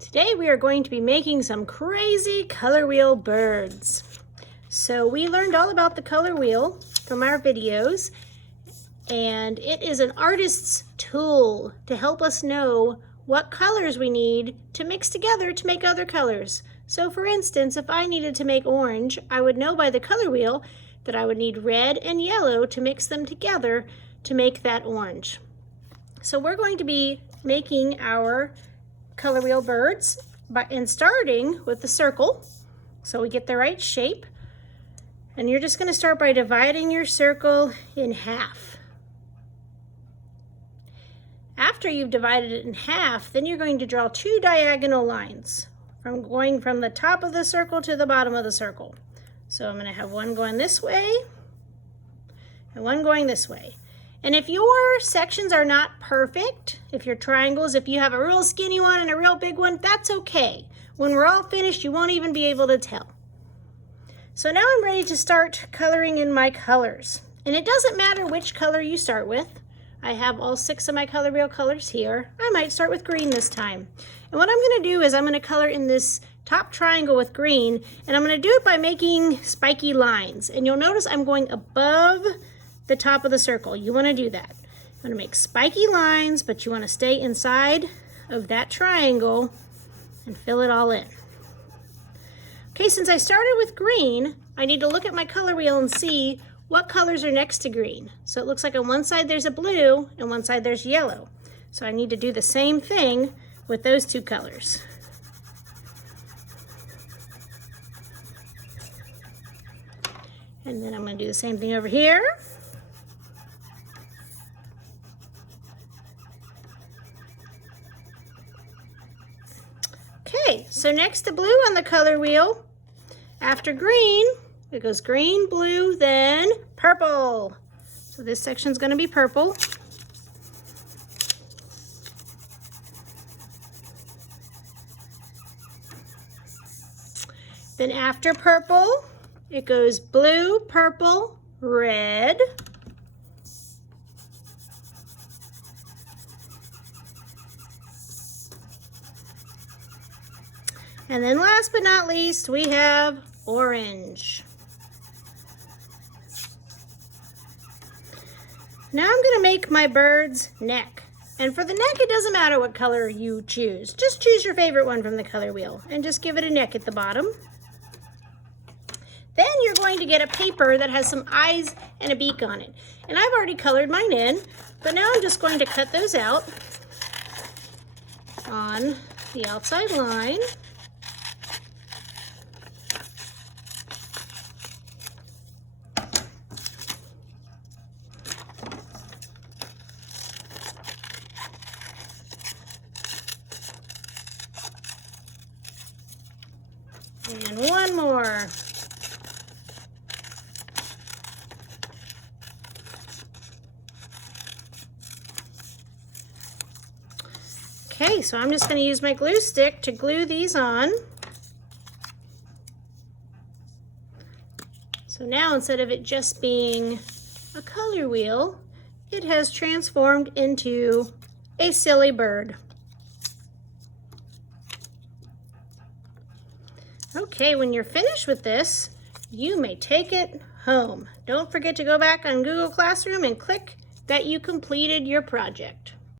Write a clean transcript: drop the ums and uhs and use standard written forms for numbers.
Today we are going to be making some crazy color wheel birds. So we learned all about the color wheel from our videos, and it is an artist's tool to help us know what colors we need to mix together to make other colors. So for instance, if I needed to make orange, I would know by the color wheel that I would need red and yellow to mix them together to make that orange. So we're going to be making our color wheel birds and starting with the circle so we get the right shape. And you're just going to start by dividing your circle in half. After you've divided it in half, then you're going to draw two diagonal lines going from the top of the circle to the bottom of the circle. So I'm going to have one going this way and one going this way. And if your sections are not perfect, if your triangles, if you have a real skinny one and a real big one, that's okay. When we're all finished, you won't even be able to tell. So now I'm ready to start coloring in my colors. And it doesn't matter which color you start with. I have all 6 of my color wheel colors here. I might start with green this time. And what I'm going to do is I'm going to color in this top triangle with green, and I'm going to do it by making spiky lines. And you'll notice I'm going above the top of the circle. You want to do that. You want to make spiky lines, but you want to stay inside of that triangle and fill it all in. Okay, since I started with green, I need to look at my color wheel and see what colors are next to green. So it looks like on one side there's a blue and one side there's yellow. So I need to do the same thing with those two colors. And then I'm going to do the same thing over here. Okay, so next to blue on the color wheel, after green, it goes green, blue, then purple. So this section's going to be purple. Then after purple, it goes blue, purple, red. And then last but not least, we have orange. Now I'm going to make my bird's neck. And for the neck, it doesn't matter what color you choose. Just choose your favorite one from the color wheel and just give it a neck at the bottom. Then you're going to get a paper that has some eyes and a beak on it. And I've already colored mine in, but now I'm just going to cut those out on the outside line. And one more. Okay, so I'm just going to use my glue stick to glue these on. So now instead of it just being a color wheel, it has transformed into a silly bird. Okay, when you're finished with this, you may take it home. Don't forget to go back on Google Classroom and click that you completed your project.